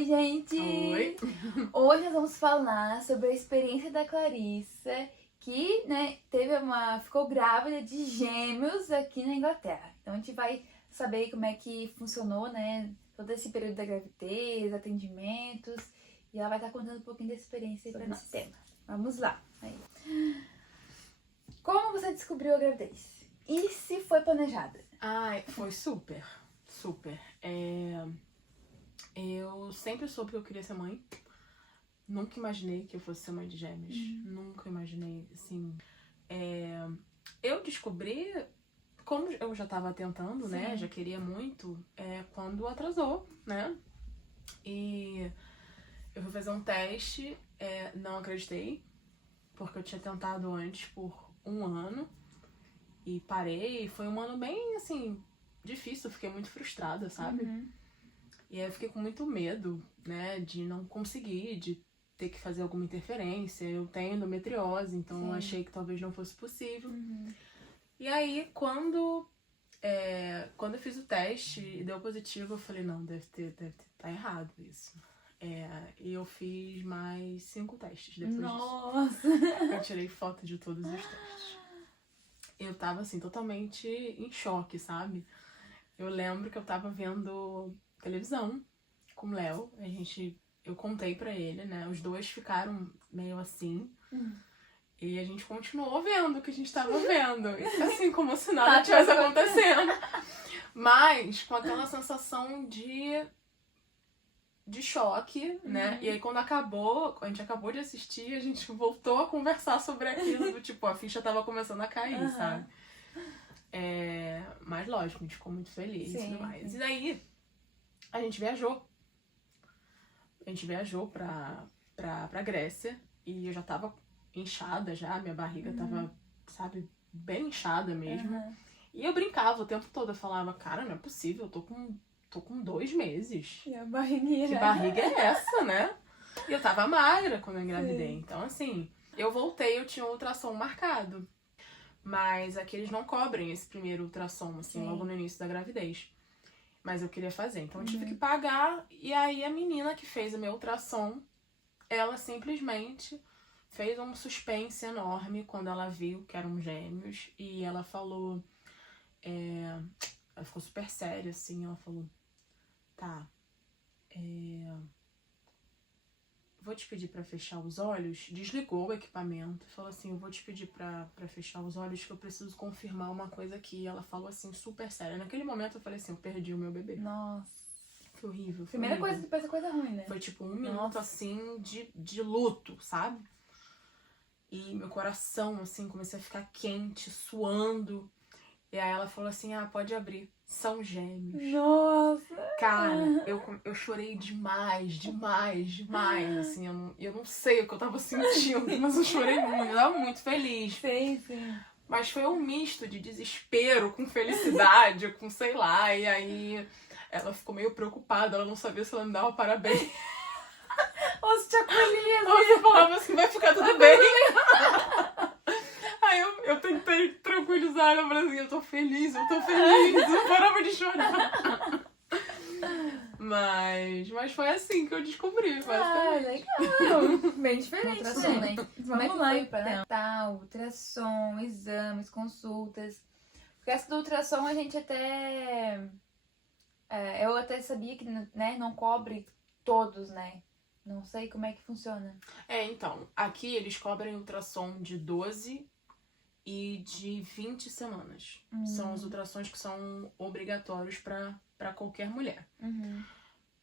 Oi, gente! Oi! Hoje nós vamos falar sobre a experiência da Clarissa, que, ficou grávida de gêmeos aqui na Inglaterra. Então a gente vai saber como é que funcionou, né, todo esse período da gravidez, atendimentos, e ela vai estar contando um pouquinho da experiência para esse tema. Vamos lá! Aí. Como você descobriu a gravidez? E se foi planejada? Ai, foi super. Eu sempre soube que eu queria ser mãe. Nunca imaginei que eu fosse ser mãe de gêmeos. Nunca imaginei, assim. Eu descobri, como eu já tava tentando, né? Já queria muito, quando atrasou, né? E eu fui fazer um teste, não acreditei, porque eu tinha tentado antes por 1 ano. E parei, foi um ano bem, assim, difícil, eu fiquei muito frustrada, sabe? E aí eu fiquei com muito medo, né, de não conseguir, de ter que fazer alguma interferência. Eu tenho endometriose, então eu achei que talvez não fosse possível. E aí, quando eu fiz o teste e deu positivo, eu falei, não, tá errado isso. E eu fiz mais 5 testes depois disso. Nossa! Eu tirei foto de todos os testes. Eu tava, assim, totalmente em choque, sabe? Eu lembro que eu tava vendo televisão com o Léo. Eu contei pra ele, né? Os dois ficaram meio assim. E a gente continuou vendo o que a gente tava vendo. Assim, como se nada tivesse acontecendo. Mas com aquela sensação de choque, né? E aí quando a gente acabou de assistir, a gente voltou a conversar sobre aquilo, do tipo, a ficha tava começando a cair, sabe? Mas lógico, a gente ficou muito feliz e tudo mais. E daí, a gente viajou. A gente viajou pra Grécia e eu já tava inchada já, minha barriga tava, sabe, bem inchada mesmo. E eu brincava o tempo todo, eu falava, cara, não é possível, eu tô com 2 meses. E a barriguinha. Que barriga é essa, né? E eu tava magra quando eu engravidei. Então, assim, eu voltei, eu tinha um ultrassom marcado. Mas aqui eles não cobrem esse primeiro ultrassom, assim, logo no início da gravidez. Mas eu queria fazer. Então eu tive que pagar. E aí a menina que fez o meu ultrassom, ela simplesmente fez um suspense enorme quando ela viu que eram gêmeos. E ela falou... Ela ficou super séria, assim. Ela falou... Tá... Vou te pedir pra fechar os olhos. Desligou o equipamento. Falou assim, eu vou te pedir pra fechar os olhos que eu preciso confirmar uma coisa aqui. Ela falou assim, super séria. Naquele momento eu falei assim, eu perdi o meu bebê. Nossa. Foi horrível. Primeira coisa que pensa coisa ruim, né? Foi tipo 1 minuto assim de luto, sabe? E meu coração, assim, comecei a ficar quente, suando. E aí ela falou assim, pode abrir. São gêmeos. Nossa! Cara, eu chorei demais, assim, eu não sei o que eu tava sentindo, mas eu chorei muito, eu tava muito feliz. Sim. Mas foi um misto de desespero com felicidade, com sei lá, e aí ela ficou meio preocupada, ela não sabia se ela me dava parabéns. Ou se te acolhia, Ou você falava assim, vai ficar tudo bem. Aí eu tentei tranquilizar ela, falei assim, eu tô feliz, eu não parava de chorar. Mas foi assim que eu descobri, basicamente. Legal! Bem diferente, né? Vamos Como lá, é que foi pré-natal, ultrassom, exames, consultas. Porque essa do ultrassom a gente até... eu até sabia que, né, não cobre todos, né? Não sei como é que funciona. Então, aqui eles cobrem ultrassom de 12 e de 20 semanas. São os ultrassons que são obrigatórios pra qualquer mulher.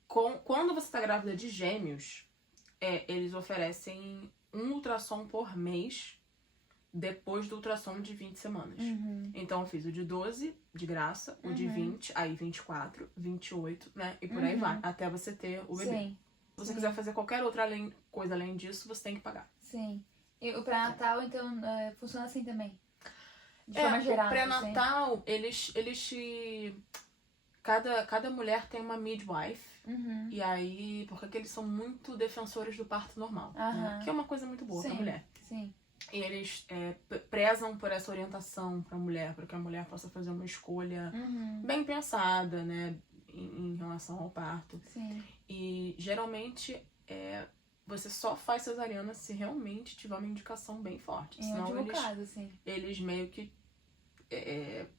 Quando você tá grávida de gêmeos, eles oferecem um ultrassom por mês depois do ultrassom de 20 semanas. Então eu fiz o de 12, de graça, o de 20, aí 24, 28, né? E por aí vai, até você ter o bebê. Sim. Se você quiser fazer qualquer outra coisa além disso, você tem que pagar. Sim. E o pré-natal, então, funciona assim também? De forma geral. O pré-natal, eles te... Cada mulher tem uma midwife. E aí, porque eles são muito defensores do parto normal. Né? Que é uma coisa muito boa pra mulher. Sim. E eles prezam por essa orientação pra mulher, para que a mulher possa fazer uma escolha bem pensada, né? em relação ao parto. Sim. E geralmente você só faz cesariana se realmente tiver uma indicação bem forte. Em Senão último caso, assim. eles meio que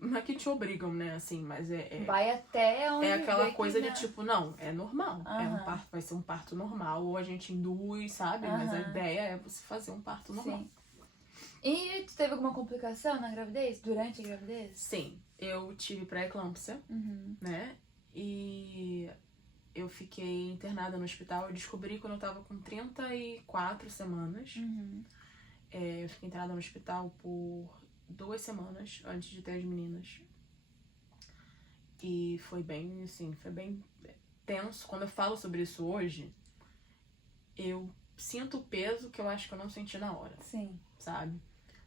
não é que te obrigam, né, assim, mas Vai até onde é aquela vê que coisa de já- tipo, não, é normal. É um Aham. parto, vai ser um parto normal, ou a gente induz, sabe? Mas a Aham. ideia é você fazer um parto normal. Sim. E tu teve alguma complicação na gravidez? Durante a gravidez? Sim, eu tive pré-eclâmpsia, Uhum. né? E eu fiquei internada no hospital. Eu descobri quando eu tava com 34 semanas. Uhum. Eu fiquei internada no hospital por 2 semanas antes de ter as meninas. E foi bem, assim, foi bem tenso. Quando eu falo sobre isso hoje, eu sinto o peso que eu acho que eu não senti na hora, Sim. sabe?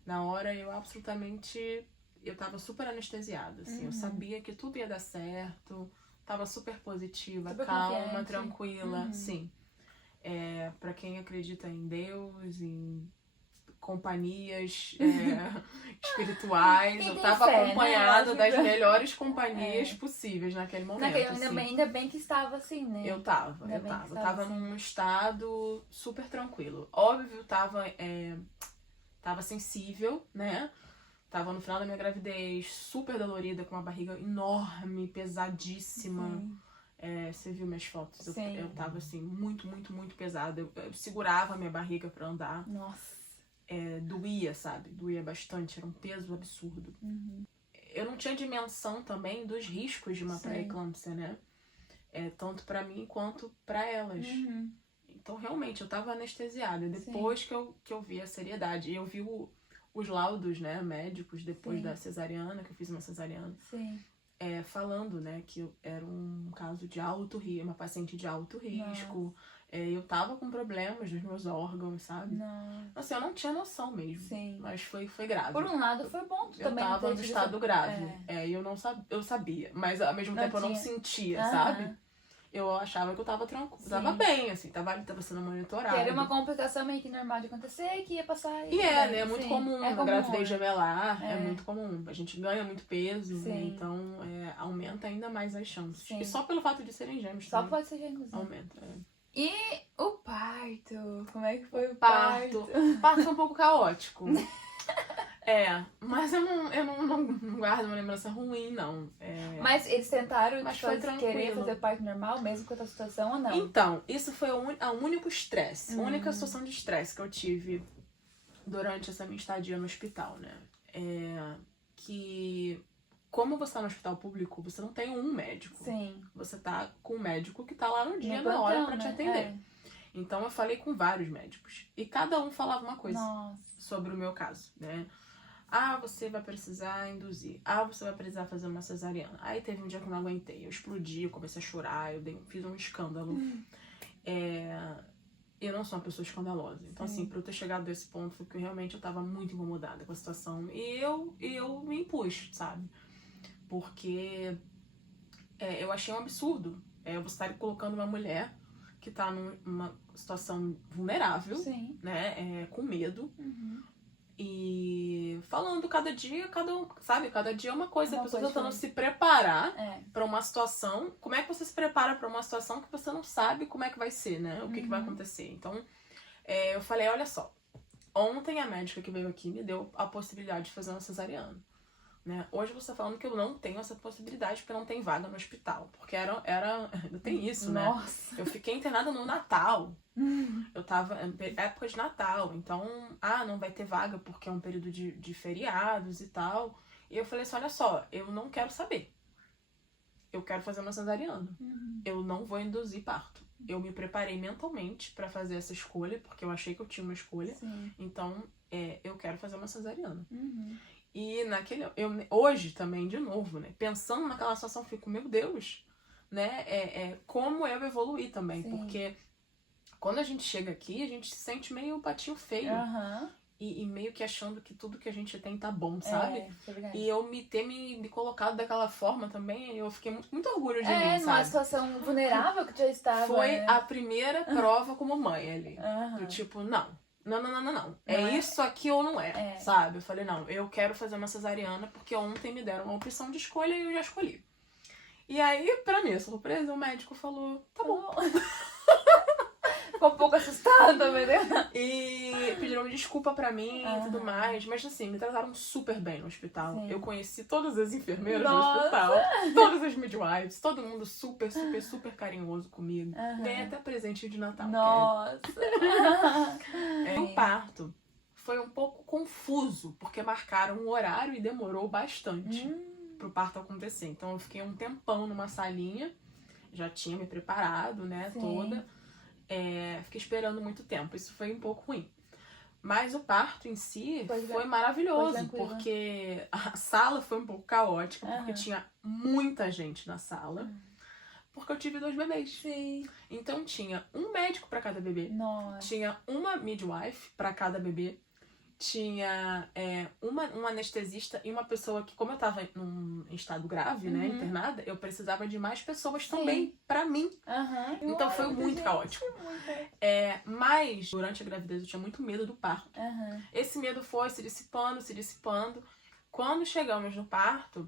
Na hora eu tava super anestesiada, assim. Eu sabia que tudo ia dar certo, tava super positiva, Super calma, confiante. tranquila, sim. Pra quem acredita em Deus, em companhias espirituais, Quem eu tem tava fé, né? acompanhada das Ajuda. melhores companhias possíveis naquele momento, assim. Ainda bem que estava assim, né? Eu tava. Ainda Eu bem que tava estava assim. num estado super tranquilo. Óbvio, tava sensível, né? Tava no final da minha gravidez, super dolorida, com uma barriga enorme, pesadíssima. Sim. Você viu minhas fotos? Sim. Eu tava assim, muito, muito, muito pesada. Eu segurava a minha barriga pra andar. Nossa. Doía, sabe? Doía bastante, era um peso absurdo. Uhum. Eu não tinha dimensão também dos riscos de uma Sim. pré-eclâmpsia, né? Tanto pra mim quanto pra elas. Uhum. Então, realmente, eu tava anestesiada. Depois que eu vi a seriedade. E eu vi os laudos, né, médicos, depois Sim. da cesariana, que eu fiz uma cesariana, Sim. falando, né, que era um caso de alto risco, uma paciente de alto risco. Eu tava com problemas nos meus órgãos, sabe? Não. Assim, eu não tinha noção mesmo. Sim. Mas foi grave. Por um lado foi bom tu Eu também tava ter no tido estado essa- grave. E eu não sabia, eu sabia, mas ao mesmo Não tempo eu não tinha. sentia, Aham. sabe? Eu achava que eu tava tranquila, tava Sim. bem, assim, tava sendo monitorada. Que era uma complicação meio que normal de acontecer, que ia passar E bem, né? É muito sim. comum É na comum, gravidez né? gemelar, é muito comum. A gente ganha muito peso, né? Sim. Então aumenta ainda mais as chances. Sim. E só pelo fato de serem gêmeos Só também pode ser inclusive. aumenta. E o parto? Como é que foi o Parto. parto? Parto foi um pouco caótico. Mas eu não guardo uma lembrança ruim, não. Mas eles tentaram Mas tipo, foi tranquilo. querer fazer parto normal, mesmo com a tua situação ou não? Então, isso foi o único estresse, a única situação de estresse que eu tive durante essa minha estadia no hospital, né? Que, como você tá no hospital público, você não tem um médico. Sim. Você tá com um médico que tá lá no dia, No na hora, plantão, pra te né? atender. Então, eu falei com vários médicos. E cada um falava uma coisa Nossa. sobre o meu caso, né? Você vai precisar induzir. Você vai precisar fazer uma cesariana. Aí teve um dia que eu não aguentei. Eu explodi, eu comecei a chorar, fiz um escândalo. Eu não sou uma pessoa escandalosa. Então, assim, pra eu ter chegado desse ponto, foi porque realmente eu tava muito incomodada com a situação. E eu me impus, sabe? Porque eu achei um absurdo. Você estar colocando uma mulher que tá numa situação vulnerável, Sim. né? Com medo. Uhum. E falando cada dia é uma coisa. Uma A pessoa coisa tentando diferente. se preparar É. pra uma situação. Como é que você se prepara pra uma situação que você não sabe como é que vai ser, né? O que vai acontecer. Então, eu falei, olha só. Ontem a médica que veio aqui me deu a possibilidade de fazer uma cesariana. Né? Hoje você tá falando que eu não tenho essa possibilidade porque não tem vaga no hospital. Porque ainda tem isso, né? Nossa. Eu fiquei internada no Natal. Eu tava época de Natal, então, não vai ter vaga porque é um período de feriados e tal. E eu falei assim, olha só, eu não quero saber. Eu quero fazer uma cesariana. Eu não vou induzir parto. Eu me preparei mentalmente pra fazer essa escolha, porque eu achei que eu tinha uma escolha. Sim. Então, eu quero fazer uma cesariana. Uhum. E hoje também, de novo, né? Pensando naquela situação, eu fico, meu Deus, né? Como eu evoluí também. Sim. Porque quando a gente chega aqui, a gente se sente meio patinho feio. Aham. E meio que achando que tudo que a gente tem tá bom, sabe? É verdade. E eu ter me colocado daquela forma também, eu fiquei muito orgulho de mim, Numa sabe? situação vulnerável que tu já estava. Foi né? a primeira prova como mãe ali. Aham. Do tipo, não. Não. Não É é? isso aqui ou não é, sabe? Eu falei, não, eu quero fazer uma cesariana porque ontem me deram uma opção de escolha e eu já escolhi. E aí, pra minha surpresa, o médico falou, tá bom. Ficou um pouco assustada, meu Deus. E pediram desculpa pra mim e tudo mais. Mas assim, me trataram super bem no hospital. Sim. Eu conheci todas as enfermeiras Nossa. do hospital. Todas as midwives. Todo mundo super, super, super carinhoso comigo. Ganhei até presentinho de Natal. Nossa. O parto foi um pouco confuso. Porque marcaram um horário e demorou bastante pro parto acontecer. Então eu fiquei um tempão numa salinha. Já tinha me preparado, né, Sim. toda. Fiquei esperando muito tempo. Isso foi um pouco ruim. Mas o parto em si foi maravilhoso. Porque a sala foi um pouco caótica. Porque tinha muita gente na sala. Porque eu tive 2 bebês. Sim. Então tinha um médico pra cada bebê. Nossa. Tinha uma midwife pra cada bebê. Tinha um anestesista e uma pessoa que, como eu tava em estado grave, né, internada, eu precisava de mais pessoas também pra mim. Então foi muito caótico. Mas durante a gravidez eu tinha muito medo do parto. Esse medo foi se dissipando, se dissipando. Quando chegamos no parto,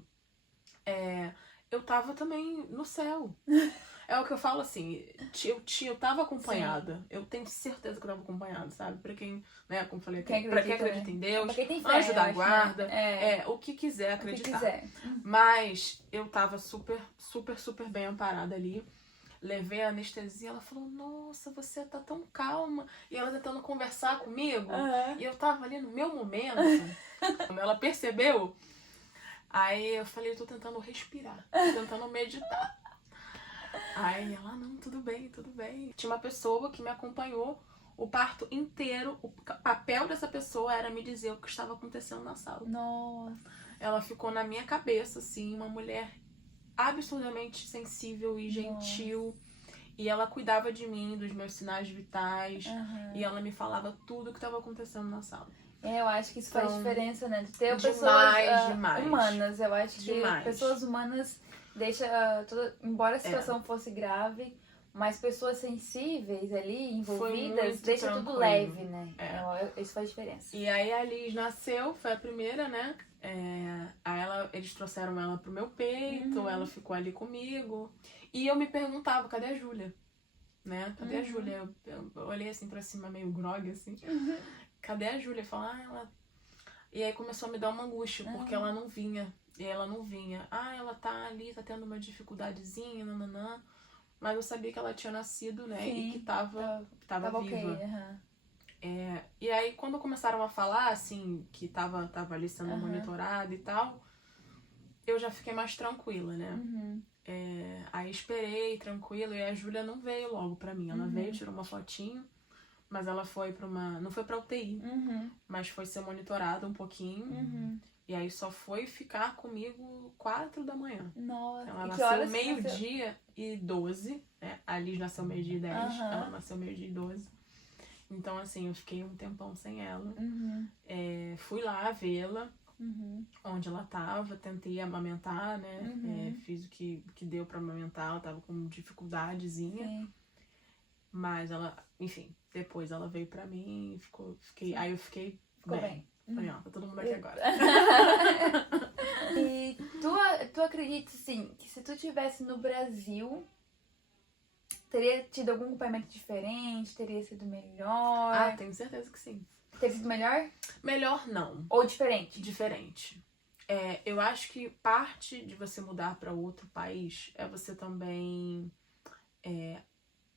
eu tava também no céu. É o que eu falo assim, eu tava acompanhada. Sim. Eu tenho certeza que eu tava acompanhada, sabe? Pra quem, né, como eu falei, pra quem acredita em Deus, pra quem tem fé, anjo da guarda, né? o que quiser acreditar. O que quiser. Mas eu tava super, super, super bem amparada ali. Levei a anestesia, ela falou, nossa, você tá tão calma. E ela tentando conversar comigo. E eu tava ali no meu momento. Ela percebeu. Aí eu falei, eu tô tentando respirar, tô tentando meditar. Aí ela, não, tudo bem, tudo bem. Tinha uma pessoa que me acompanhou o parto inteiro. O papel dessa pessoa era me dizer o que estava acontecendo na sala. Nossa. Ela ficou na minha cabeça, assim, uma mulher absurdamente sensível e gentil. E ela cuidava de mim, dos meus sinais vitais. E ela me falava tudo o que estava acontecendo na sala. Eu acho que isso faz diferença, né? De ter demais, pessoas humanas. Eu acho que pessoas humanas deixa embora a situação fosse grave, mas pessoas sensíveis ali, envolvidas, deixa tudo leve, né? Isso faz diferença. E aí a Liz nasceu, foi a primeira, né? Aí eles trouxeram ela pro meu peito, ela ficou ali comigo. E eu me perguntava, cadê a Júlia? Né? Cadê a Júlia? Eu olhei assim pra cima, meio grog, assim. Cadê a Júlia? Ela... E aí começou a me dar uma angústia, porque ela não vinha. E ela não vinha. Ela tá ali, tá tendo uma dificuldadezinha, nananã. Mas eu sabia que ela tinha nascido, né? Sim, e que tava viva. Okay, e aí, quando começaram a falar, assim, que tava ali sendo monitorada e tal, eu já fiquei mais tranquila, né? Aí esperei, tranquila, e a Júlia não veio logo pra mim. Ela veio, tirou uma fotinho, mas ela foi pra não foi pra UTI, mas foi ser monitorada um pouquinho. E aí só foi ficar comigo 4 da manhã. Nossa. Ela nasceu meio-dia e 12, né? A Liz nasceu meio-dia e 10, ela nasceu meio-dia e 12. Então, assim, eu fiquei um tempão sem ela. Fui lá vê-la, onde ela tava, tentei amamentar, né? Fiz o que deu pra amamentar, ela tava com dificuldadezinha. Sim. Mas ela, enfim, depois ela veio pra mim, aí eu fiquei bem. Falei, tá todo mundo aqui agora. E tu acredita, assim, que se tu estivesse no Brasil, teria tido algum acompanhamento diferente? Teria sido melhor? Tenho certeza que sim. Teria sido melhor? Melhor não. Ou diferente? Diferente. Eu acho que parte de você mudar pra outro país é você também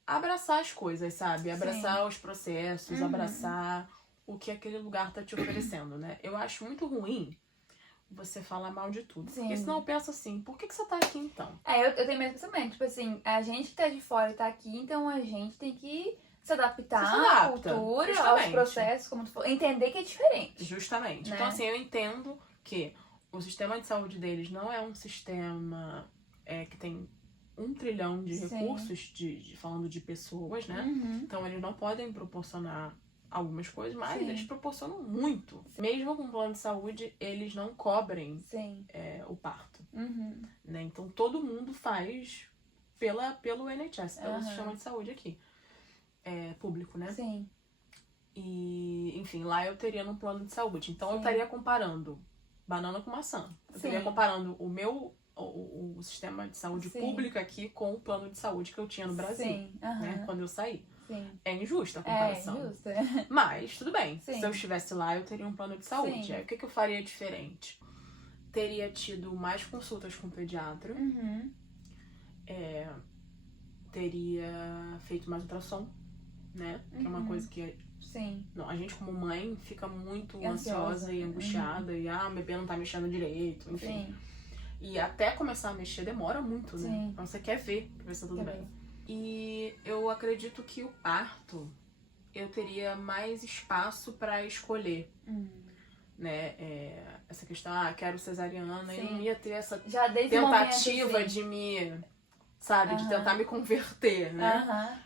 abraçar as coisas, sabe? Abraçar os processos, abraçar o que aquele lugar tá te oferecendo, né? Eu acho muito ruim você falar mal de tudo. Sim. Porque senão eu penso assim, por que você tá aqui então? Eu tenho mesmo pensamento. Tipo assim, a gente que tá de fora e tá aqui, então a gente tem que se adaptar à cultura, justamente. aos processos, como tu falou. Entender que é diferente. Justamente. Né? Então, assim, eu entendo que o sistema de saúde deles não é um sistema que tem 1 trilhão de recursos, falando de pessoas, né? Então, eles não podem proporcionar algumas coisas, mas eles proporcionam muito. Mesmo com o plano de saúde, eles não cobrem o parto. Né? Então, todo mundo faz pelo NHS, pelo sistema de saúde aqui. Público, né? Sim. E, enfim, lá eu teria num plano de saúde. Então, eu estaria comparando banana com maçã. Eu estaria comparando o sistema de saúde Sim. pública aqui com o plano de saúde que eu tinha no Brasil, Sim, né? Quando eu saí. sim. É injusta a É, comparação. justo. Mas, tudo bem. Sim. Se eu estivesse lá, eu teria um plano de saúde. Sim. Aí, o que eu faria diferente? Teria tido mais consultas com o pediatra. Uhum. Teria feito mais ultrassom, né? Que é uma coisa que Sim. a gente, como mãe, fica muito Ansiosa. ansiosa e angustiada. E, o bebê não tá mexendo direito, enfim. Sim. E até começar a mexer demora muito, né? Sim. Então você quer ver se tá tudo Quer bem. ver. E eu acredito que o parto, eu teria mais espaço pra escolher, né? Essa questão, quero cesariana, eu não ia ter essa Já desde o tentativa momento, de me, sabe, de tentar me converter, né?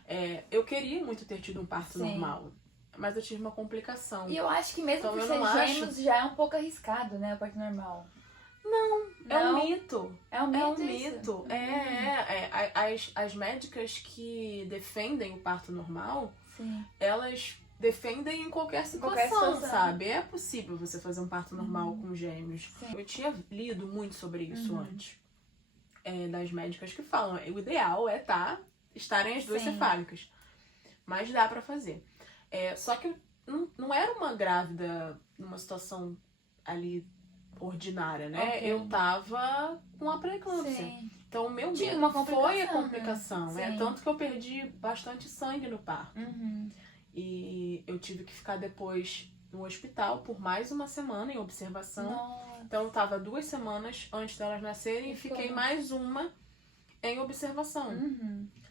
Eu queria muito ter tido um parto Sim. normal, mas eu tive uma complicação. E eu acho que mesmo Então, por eu ser não gêmeos já é um pouco arriscado, né? O parto normal. É um mito. É um É um mito. mito. As médicas que defendem o parto normal, Sim. elas defendem em qualquer situação, sabe? É possível você fazer um parto normal com gêmeos. Sim. Eu tinha lido muito sobre isso antes. Das médicas que falam, o ideal é estarem as duas Sim. cefálicas. Mas dá pra fazer. Só que eu não era uma grávida numa situação ali ordinária, né? Ok. Eu tava com a pré-eclâmpsia. Sim. Então o meu Tinha medo uma complicação, foi a né? complicação. Sim. Tanto que eu perdi bastante sangue no parto. E eu tive que ficar depois no hospital por mais uma semana em observação. Nossa. Então eu tava 2 semanas antes delas nascerem e fiquei mais uma em observação.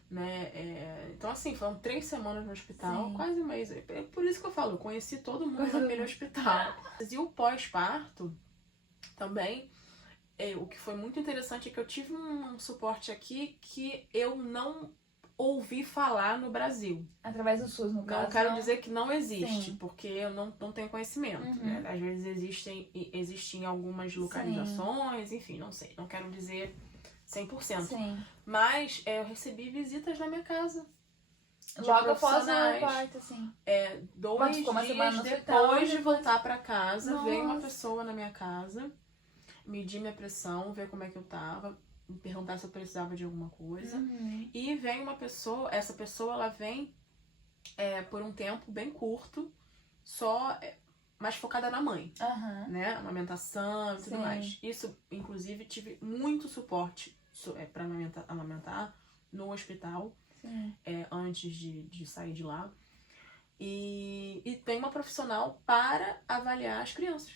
Né? Então assim, foram 3 semanas no hospital, Sim. quase um mês. É por isso que eu falo, eu conheci todo mundo naquele hospital. E o pós-parto também, o que foi muito interessante é que eu tive um suporte aqui que eu não ouvi falar no Brasil. Através do SUS, no caso. Não quero dizer que não existe, Sim. porque eu não tenho conhecimento. Né? Às vezes existem algumas localizações, enfim, não sei. Não quero dizer 100%. Sim. Mas eu recebi visitas na minha casa. Logo após o parto, assim. 2 ficou uma semana dias no hospital, depois de voltar pra casa, Nossa. veio uma pessoa na minha casa, medir minha pressão, ver como é que eu tava, me perguntar se eu precisava de alguma coisa. E vem uma pessoa, essa pessoa ela vem por um tempo bem curto, só mais focada na mãe, né? Amamentação e tudo Sim. mais. Isso, inclusive, tive muito suporte pra amamentar no hospital. Sim. Antes de sair de lá. E tem uma profissional para avaliar as crianças.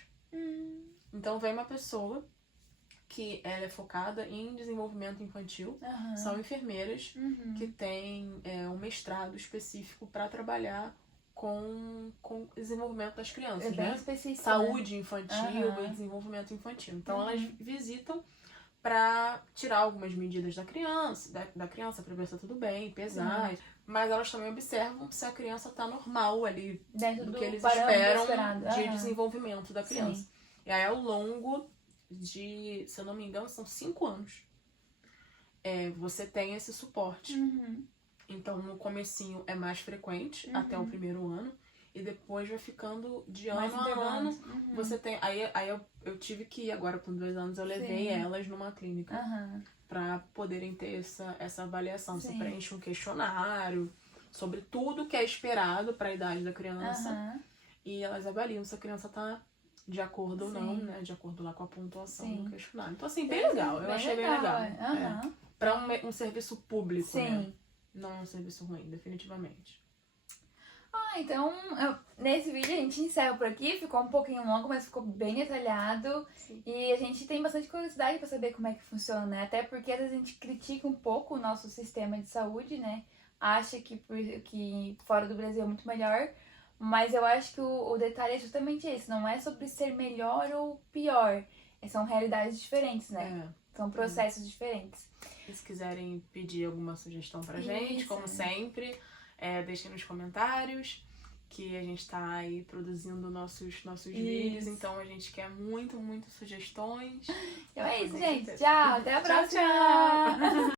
Então vem uma pessoa que ela é focada em desenvolvimento infantil. São enfermeiras que têm um mestrado específico para trabalhar com o desenvolvimento das crianças, É bem né? específico, Saúde infantil e desenvolvimento infantil. Então elas visitam para tirar algumas medidas da criança para ver se tá tudo bem, pesar. Mas elas também observam se a criança tá normal ali, Dentro do do que eles parâmetro esperam esperado. de desenvolvimento da criança. E aí ao longo de, se eu não me engano, são 5 anos, você tem esse suporte. Então no comecinho é mais frequente, até o primeiro ano. E depois vai ficando de ano a ano. Você tem. Aí eu tive que ir agora com 2 anos, eu levei elas numa clínica pra poderem ter essa avaliação. Você preenche um questionário sobre tudo que é esperado pra idade da criança. E elas avaliam se a criança tá de acordo ou não, né? De acordo lá com a pontuação do questionário. Então, assim, bem legal. Eu achei bem legal. Pra um serviço público, né? Não é um serviço ruim, definitivamente. Então, nesse vídeo a gente encerra por aqui. Ficou um pouquinho longo, mas ficou bem detalhado. E a gente tem bastante curiosidade pra saber como é que funciona, né? Até porque às vezes a gente critica um pouco o nosso sistema de saúde, né? Acha que fora do Brasil é muito melhor. Mas eu acho que o detalhe é justamente esse. Não é sobre ser melhor ou pior. São realidades diferentes, né? São processos diferentes. E se quiserem pedir alguma sugestão pra gente, como sempre, deixem nos comentários, que a gente tá aí produzindo nossos vídeos, então a gente quer muito sugestões. Então é isso, gente. Tchau, até a próxima! Tchau!